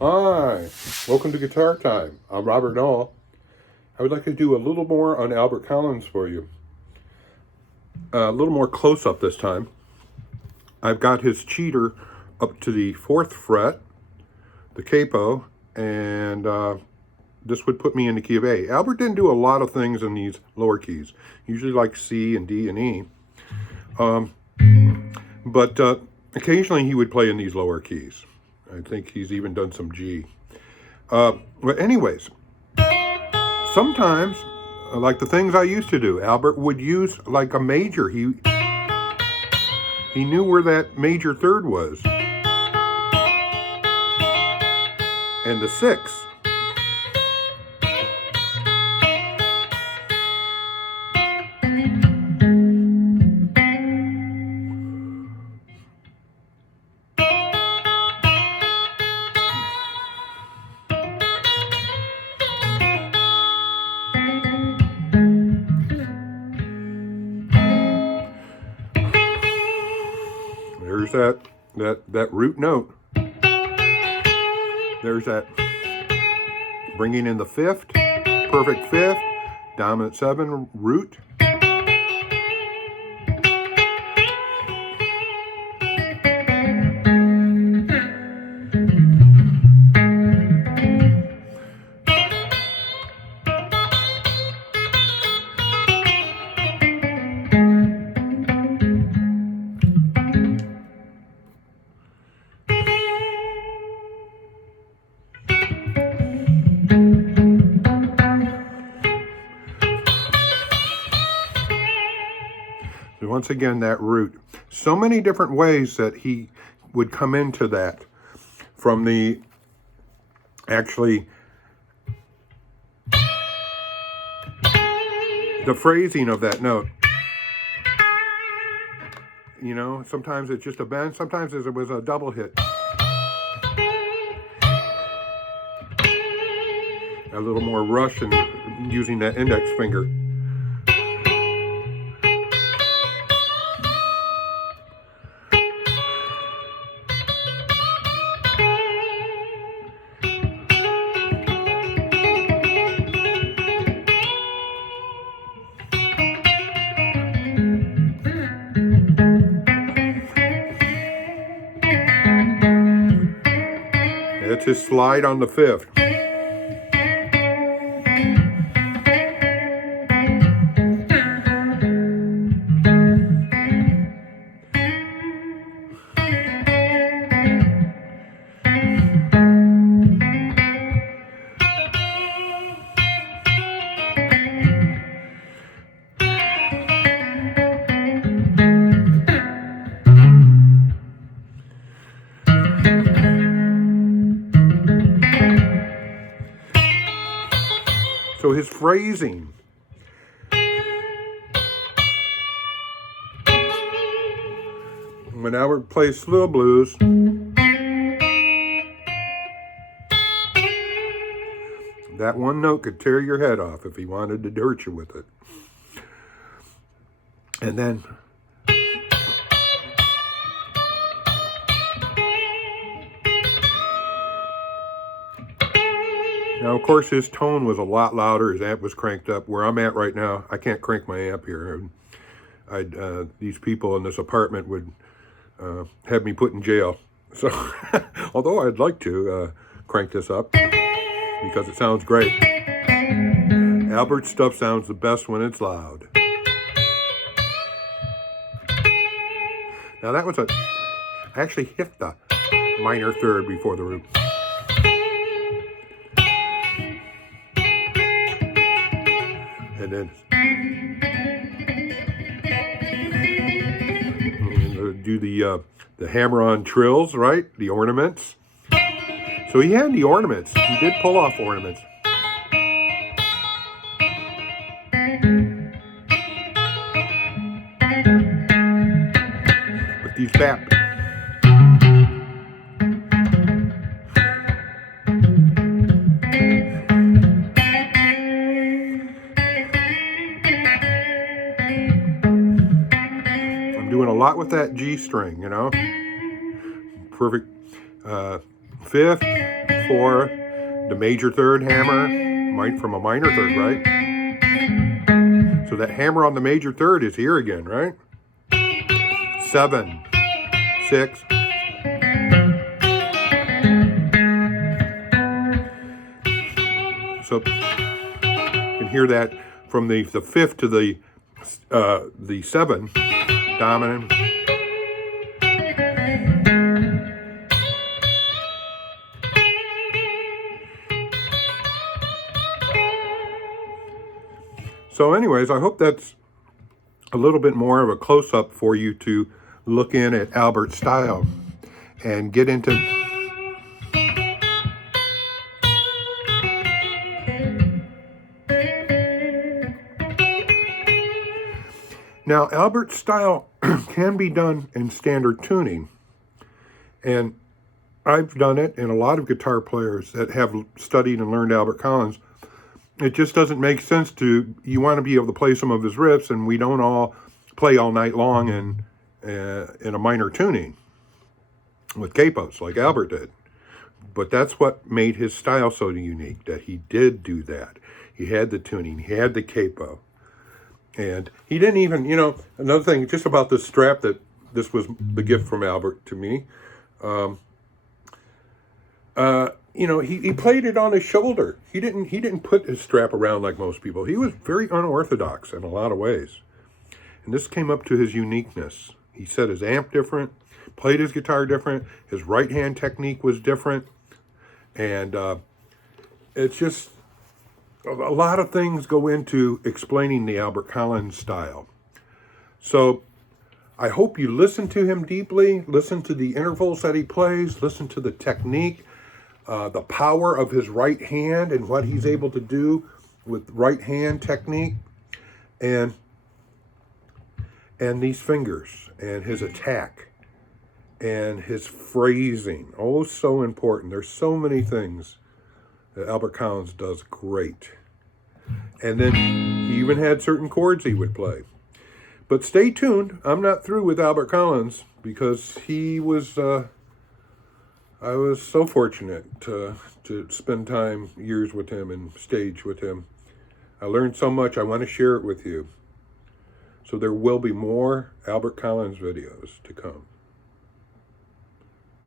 Hi, welcome to Guitar Time. I'm Robert Dahl. I would like to do a little more on Albert Collins for you. A little more close up this time. I've got his cheater up to the 4th fret, the capo, and this would put me in the key of A. Albert didn't do a lot of things in these lower keys, usually like C and D and E. But occasionally he would play in these lower keys. I think he's even done some G. But anyways, sometimes, like the things I used to do, Albert would use like a major. He knew where that major third was. And the 6. There's that root note. There's that bringing in the 5th, perfect 5th, dominant 7, root. Once again, that root. So many different ways that he would come into that. From the phrasing of that note. You know, sometimes it's just a bend, sometimes it was a double hit. A little more rush and using that index finger. That's his slide on the 5th. So his phrasing. When Albert plays slow blues, that one note could tear your head off if he wanted to hurt you with it. And then now, of course, his tone was a lot louder. His amp was cranked up. Where I'm at right now, I can't crank my amp here. These people in this apartment would have me put in jail. So, although I'd like to crank this up because it sounds great. Albert's stuff sounds the best when it's loud. Now that was I actually hit the minor third before the root. And then do the hammer-on trills, right? The ornaments. So he had the ornaments. He did pull off ornaments. With these bap. Doing a lot with that G string, you know. Perfect 5th, before, the major third hammer, from a minor third, right? So that hammer on the major third is here again, right? 7, 6. So you can hear that from the fifth to the 7, dominant. So anyways, I hope that's a little bit more of a close-up for you to look in at Albert's style and get into. Now, Albert's style can be done in standard tuning, and I've done it, and a lot of guitar players that have studied and learned Albert Collins. It just doesn't make sense you want to be able to play some of his riffs, and we don't all play all night long in a minor tuning with capos like Albert did. But that's what made his style so unique, that he did do that. He had the tuning, he had the capo. And he didn't even, another thing just about this strap, that this was the gift from Albert to me. He played it on his shoulder. He didn't put his strap around like most people. He was very unorthodox in a lot of ways. And this came up to his uniqueness. He set his amp different, played his guitar different, his right hand technique was different. And it's just, a lot of things go into explaining the Albert Collins style. So I hope you listen to him deeply, listen to the intervals that he plays, listen to the technique, the power of his right hand and what he's able to do with right hand technique, and these fingers, and his attack, and his phrasing. Oh, so important. There's so many things that Albert Collins does great. And then he even had certain chords he would play. But stay tuned. I'm not through with Albert Collins, because he was, I was so fortunate to spend years with him and stage with him. I learned so much. I want to share it with you. So there will be more Albert Collins videos to come.